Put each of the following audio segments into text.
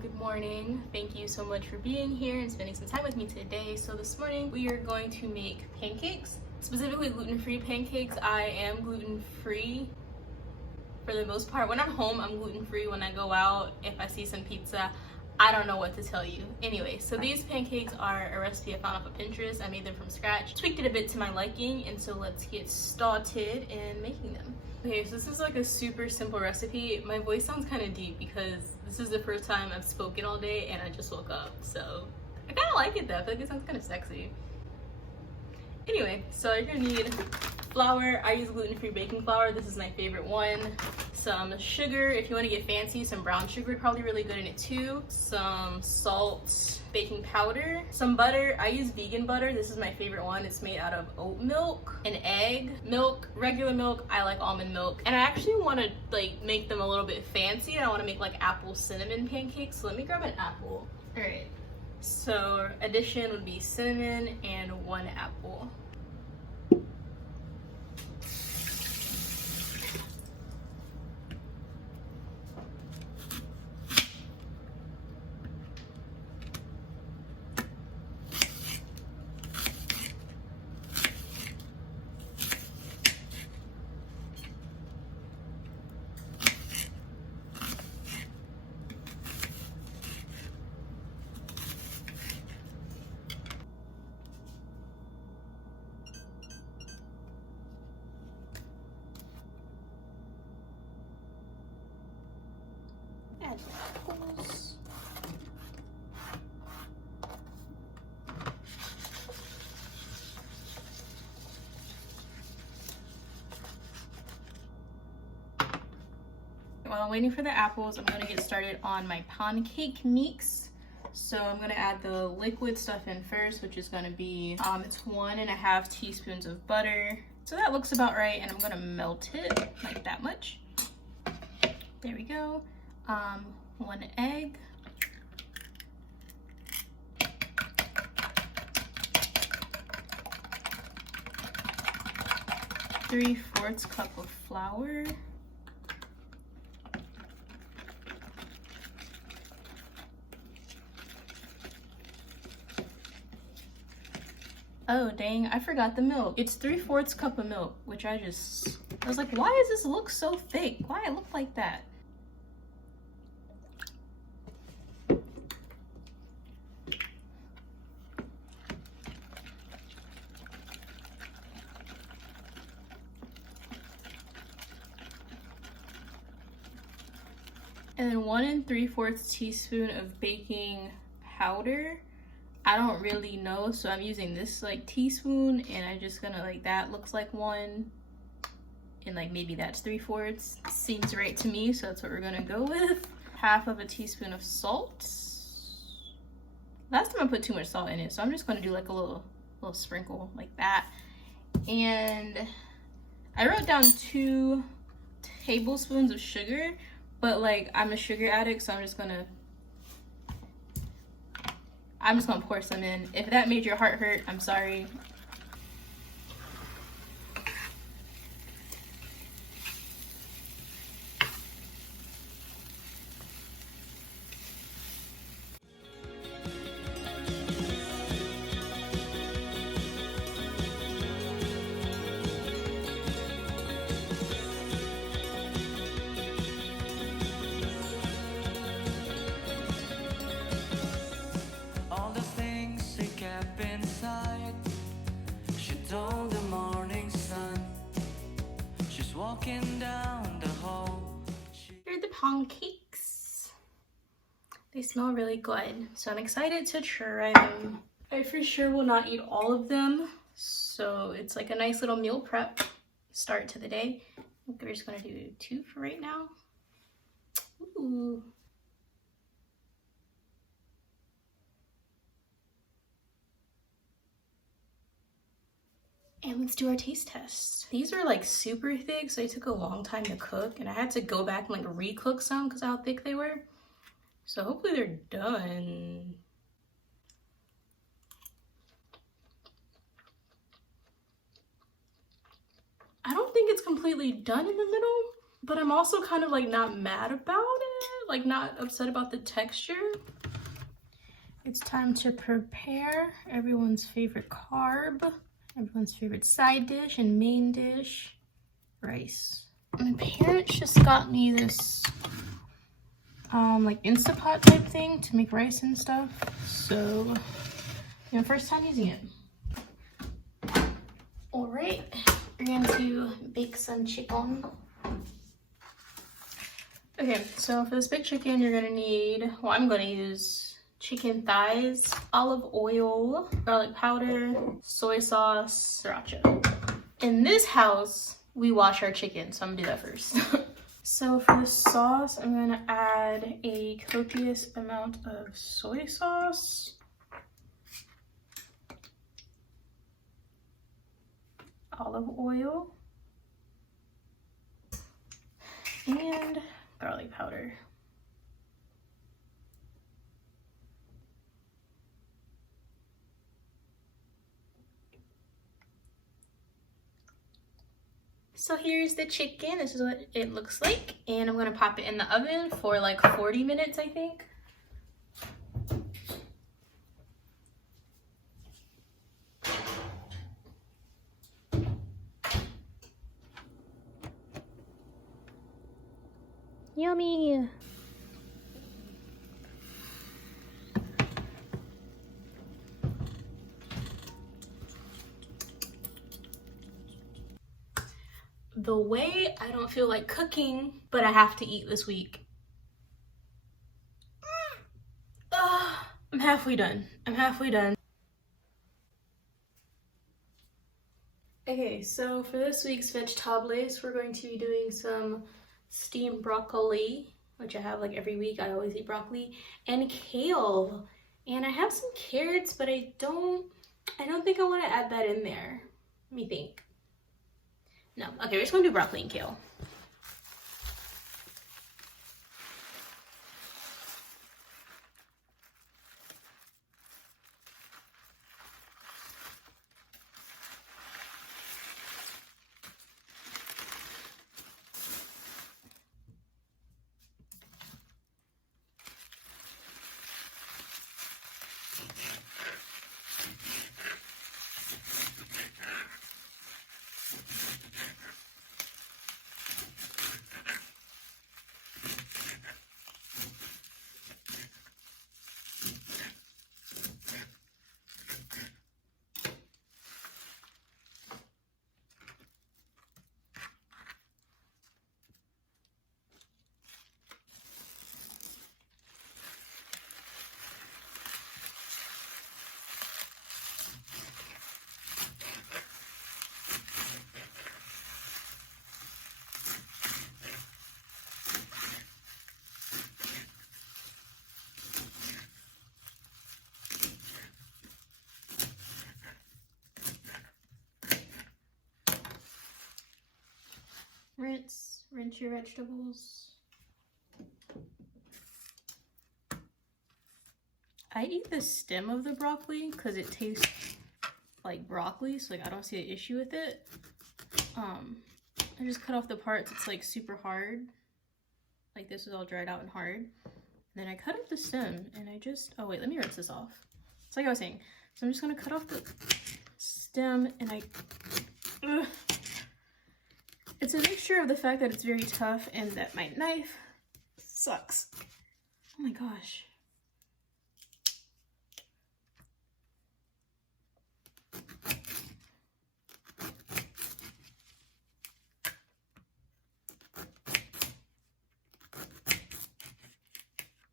good morning. Thank you so much for being here and spending some time with me today. So this morning we are going to make pancakes, specifically gluten-free pancakes. I am gluten-free for the most part. When I'm home, I'm gluten-free. When I go out, if I see some pizza, I don't know what to tell you. Anyway, so these pancakes are a recipe I found off of Pinterest. I made them from scratch, tweaked it a bit to my liking, and so let's get started in making them. Okay, so this is like a super simple recipe. My voice sounds kind of deep because this is the first time I've spoken all day and I just woke up. So I kind of like it though. I feel like it sounds kind of sexy. Anyway, so you're gonna need flour. I use gluten-free baking flour. This is my favorite one. Some sugar. If you want to get fancy, some brown sugar would probably be really good in it too. Some salt, baking powder, some butter. I use vegan butter. This is my favorite one. It's made out of oat milk, an egg, milk, regular milk. I like almond milk. And I actually want to like make them a little bit fancy. I want to make like apple cinnamon pancakes. So let me grab an apple. All right. So addition would be cinnamon and 1 apple. Add apples. While I'm waiting for the apples, I'm going to get started on my pancake mix. So I'm going to add the liquid stuff in first, which is going to be, it's 1.5 teaspoons of butter. So that looks about right, and I'm going to melt it like that much. There we go. 1 egg. Three-fourths cup of flour. Oh dang, I forgot the milk. It's 3/4 cup of milk, which I was like, why does this look so thick? Why it look like that? And then 1 3/4 teaspoon of baking powder. I don't really know, so I'm using this like teaspoon, and I'm just gonna like, that looks like 1, and like maybe that's 3/4. Seems right to me, so that's what we're gonna go with. 1/2 teaspoon of salt. Last time I put too much salt in it, so I'm just gonna do like a little sprinkle like that. And I wrote down 2 tablespoons of sugar, but like I'm a sugar addict, so I'm just gonna pour some in. If that made your heart hurt, I'm sorry. Down the hall. Here are the pancakes. They smell really good, so I'm excited to try them. I for sure will not eat all of them, so it's like a nice little meal prep start to the day. I think we're just gonna do 2 for right now. Ooh. And let's do our taste test. These are like super thick, so they took a long time to cook, and I had to go back and like re-cook some because of how thick they were. So hopefully they're done. I don't think it's completely done in the middle, but I'm also kind of like not mad about it. like not upset about the texture. It's time to prepare everyone's favorite carb, everyone's favorite side dish and main dish, rice. My parents just got me this like Instapot type thing to make rice and stuff. So, first time using it. All right, we're going to bake some chicken. Okay, so for this big chicken, you're gonna need, well, I'm gonna use chicken thighs, olive oil, garlic powder, soy sauce, sriracha. In this house, we wash our chicken, so I'm gonna do that first. So for the sauce, I'm gonna add a copious amount of soy sauce. Olive oil. And garlic powder. So here's the chicken. This is what it looks like. And I'm gonna pop it in the oven for like 40 minutes, I think. Yummy. The way I don't feel like cooking, but I have to eat this week. I'm halfway done. I'm halfway done. Okay, so for this week's vegetables, we're going to be doing some steamed broccoli, which I have like every week. I always eat broccoli, and kale. And I have some carrots, but I don't think I want to add that in there. Let me think. No, okay, we're just gonna do broccoli and kale. Rinse your vegetables. I eat the stem of the broccoli because it tastes like broccoli, so like I don't see an issue with it. I just cut off the parts it's like super hard. Like this is all dried out and hard. And then I cut up the stem and I just, oh wait, let me rinse this off. It's like I was saying. So I'm just gonna cut off the stem and it's a mixture of the fact that it's very tough and that my knife sucks. Oh my gosh.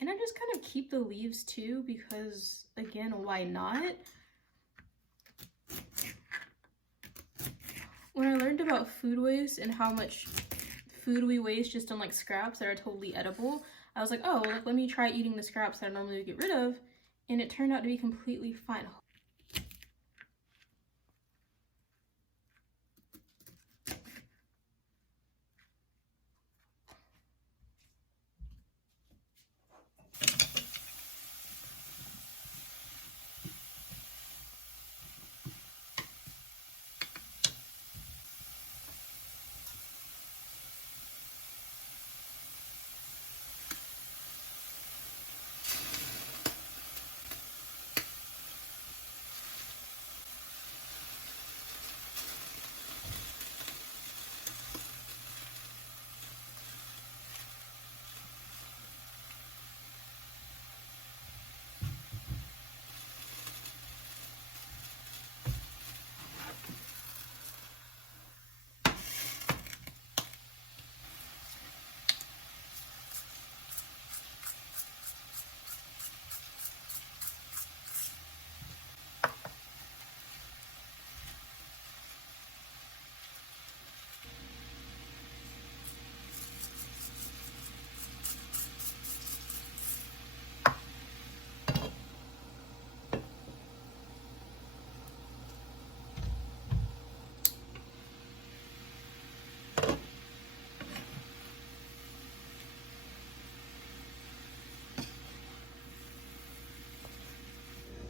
And I just kind of keep the leaves too because, again, why not? When I learned about food waste and how much food we waste just on like scraps that are totally edible, I was like, oh, let me try eating the scraps that I normally would get rid of, and it turned out to be completely fine.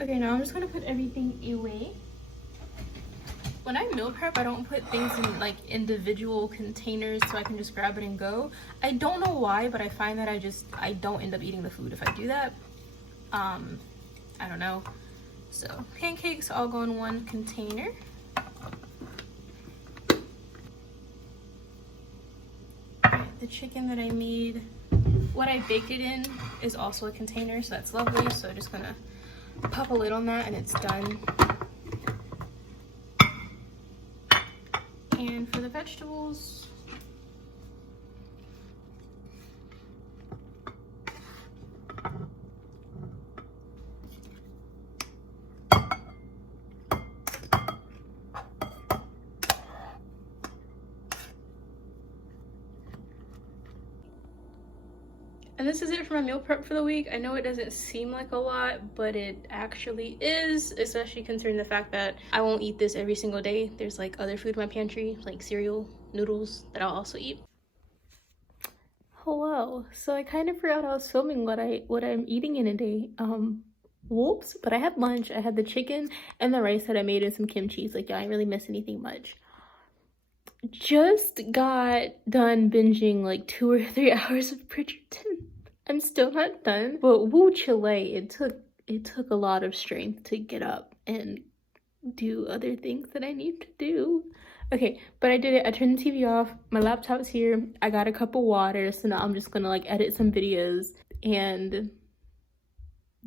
Okay, now I'm just gonna put everything away. When I meal prep, I don't put things in like individual containers so I can just grab it and go. I don't know why, but I find that I don't end up eating the food if I do that. I don't know. So pancakes all go in one container. The chicken that I made, what I baked it in is also a container, so that's lovely. So I'm just gonna pop a lid on that and it's done. And for the vegetables, and this is it for my meal prep for the week. I know it doesn't seem like a lot, but it actually is, especially considering the fact that I won't eat this every single day. There's like other food in my pantry, like cereal, noodles that I'll also eat. Hello. So I kind of forgot I was filming what I'm eating in a day. Whoops. But I had lunch. I had the chicken and the rice that I made and some kimchi. Like, yeah, I didn't really miss anything much. Just got done binging like 2 or 3 hours of Bridgerton. I'm still not done, but woo Chile, it took a lot of strength to get up and do other things that I need to do. Okay, but I did it. I turned the TV off. My laptop's here. I got a cup of water, so now I'm just gonna like edit some videos, and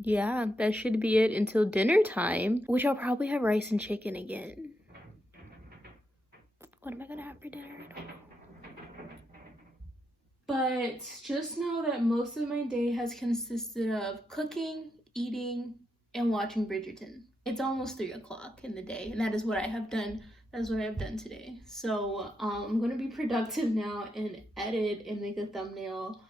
yeah, that should be it until dinner time, which I'll probably have rice and chicken again. What am I gonna have for dinner? I don't know. But just know that most of my day has consisted of cooking, eating, and watching Bridgerton. It's almost 3 o'clock in the day, and that is what I have done. That is what I have done today. So I'm gonna be productive now and edit and make a thumbnail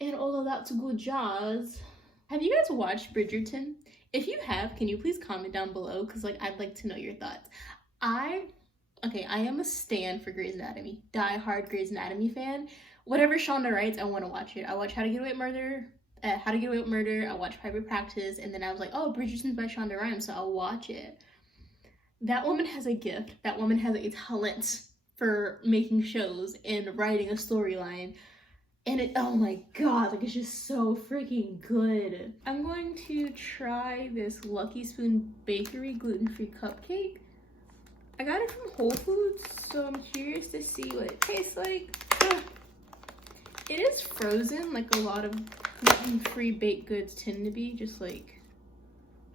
and all of that good jazz. Have you guys watched Bridgerton? If you have, can you please comment down below? Because like I'd like to know your thoughts. I am a stan for Grey's Anatomy. Die-hard Grey's Anatomy fan. Whatever Shonda writes, I want to watch it. I watch How to Get Away with Murder. I watch Private Practice, and then I was like, oh, Bridgerton's by Shonda Rhimes, so I'll watch it. That woman has a gift. That woman has a talent for making shows and writing a storyline. And oh my god, like it's just so freaking good. I'm going to try this Lucky Spoon Bakery gluten-free cupcake. I got it from Whole Foods, so I'm curious to see what it tastes like. It is frozen, like a lot of gluten-free baked goods tend to be, just like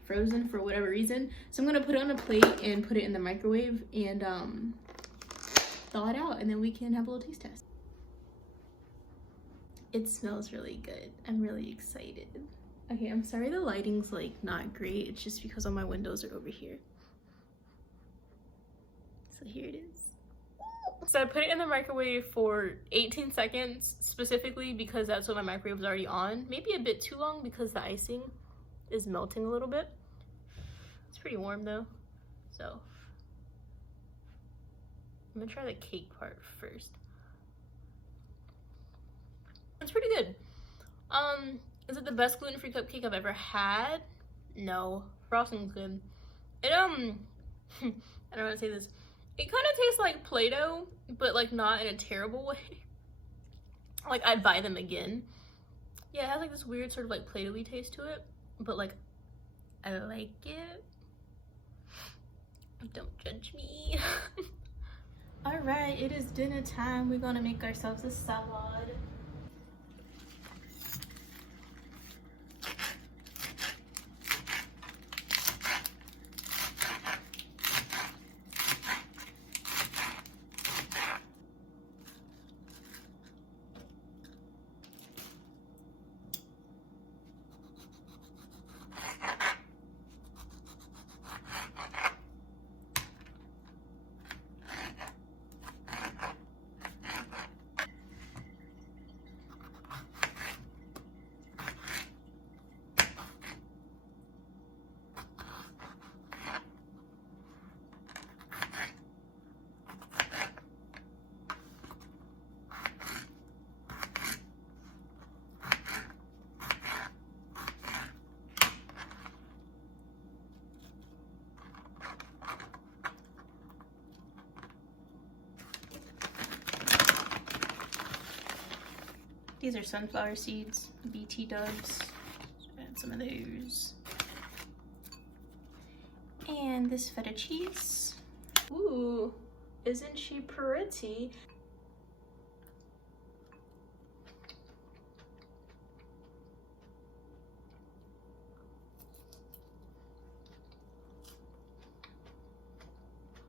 frozen for whatever reason. So I'm gonna put it on a plate and put it in the microwave and thaw it out, and then we can have a little taste test. It smells really good. I'm really excited. Okay, I'm sorry the lighting's like not great. It's just because all my windows are over here. So here it is. So I put it in the microwave for 18 seconds specifically because that's what my microwave was already on. Maybe a bit too long because the icing is melting a little bit. It's pretty warm though. So I'm gonna try the cake part first. It's pretty good. Is it the best gluten-free cupcake I've ever had? No. Frosting's good. It I don't know how to say this. It kind of tastes like Play-Doh, but like not in a terrible way. Like I'd buy them again. Yeah, it has like this weird sort of like Play-Doh-y taste to it, but like I like it. Don't judge me. All right, it is dinner time. We're gonna make ourselves a salad. These are sunflower seeds, BT dubs. Add some of those. And this feta cheese. Ooh, isn't she pretty?